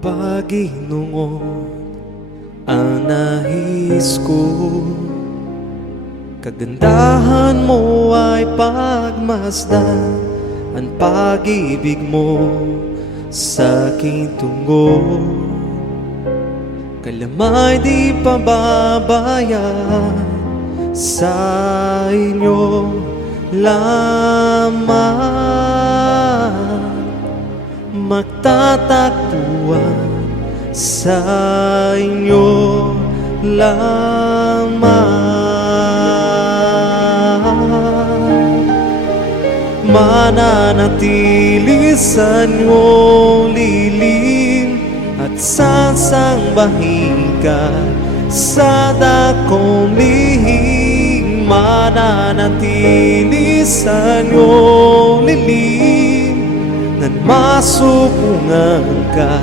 Panginoon, ang nais ko, kagandahan mo ay pagmasdan, ang pag-ibig mo sa aking tungo. Kalamay di pababayaan, sa inyo lamang magtatakbuhan, sa inyo lamang mananatili sa inyong lilim at sasambahin ka sa dakong lihim. Mananatili sa inyong lilim nang masupungan ka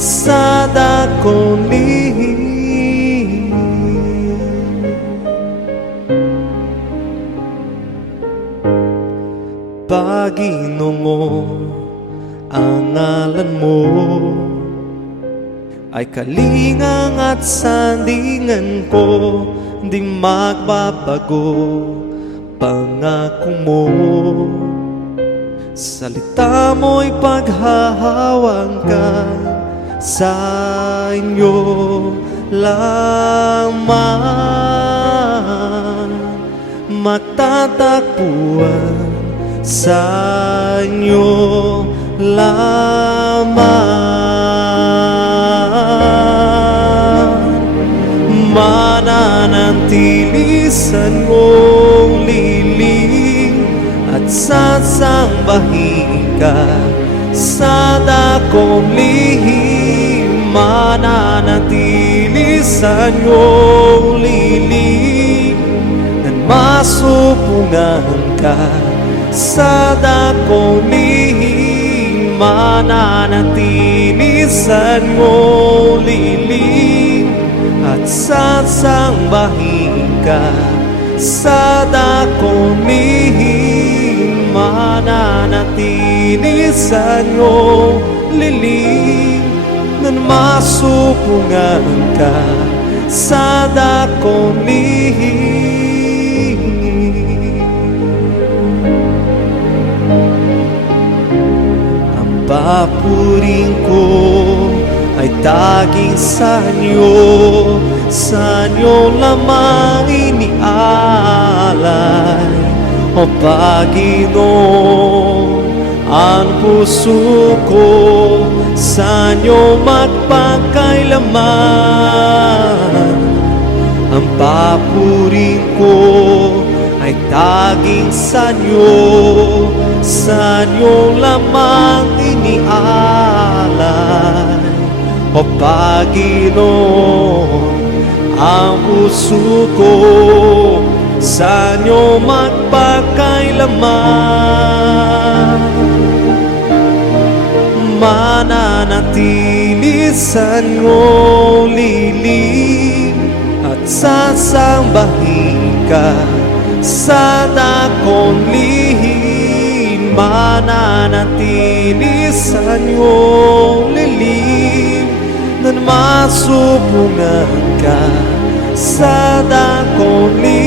sa dakong lihim. Panginoon, ang ngalan mo ay kalingang at sandingan ko, di magbabago pangako mo. Salita mo'y paghahawang ka, sa inyo lamang magtatakbuhan, sa inyo lamang mananatili sa inyong lilim at sasambahin ka sa dakong lihim. Mananatili sa inyong lilim nang masupungan ka sa dakong lihim. Mananatili sa inyong lilim at sasambahin ka sa dakong lihim. Mananatili sa inyong lilim nang masupungan ka sa dakong lihim. Ang papuring ko ay taging sa inyo lamang inialay. O Panginoon, ang puso ko sa inyo magpakailaman. Ang papuring ko ay taging sa inyo lamang inialay. O Panginoon, ang puso ko sa inyo magpakailaman. Mananatili sa inyong lilim at sasambahin ka sa dakong lihim. Mananatili sa inyong lilim nang masupungan ka sa dakong lihim.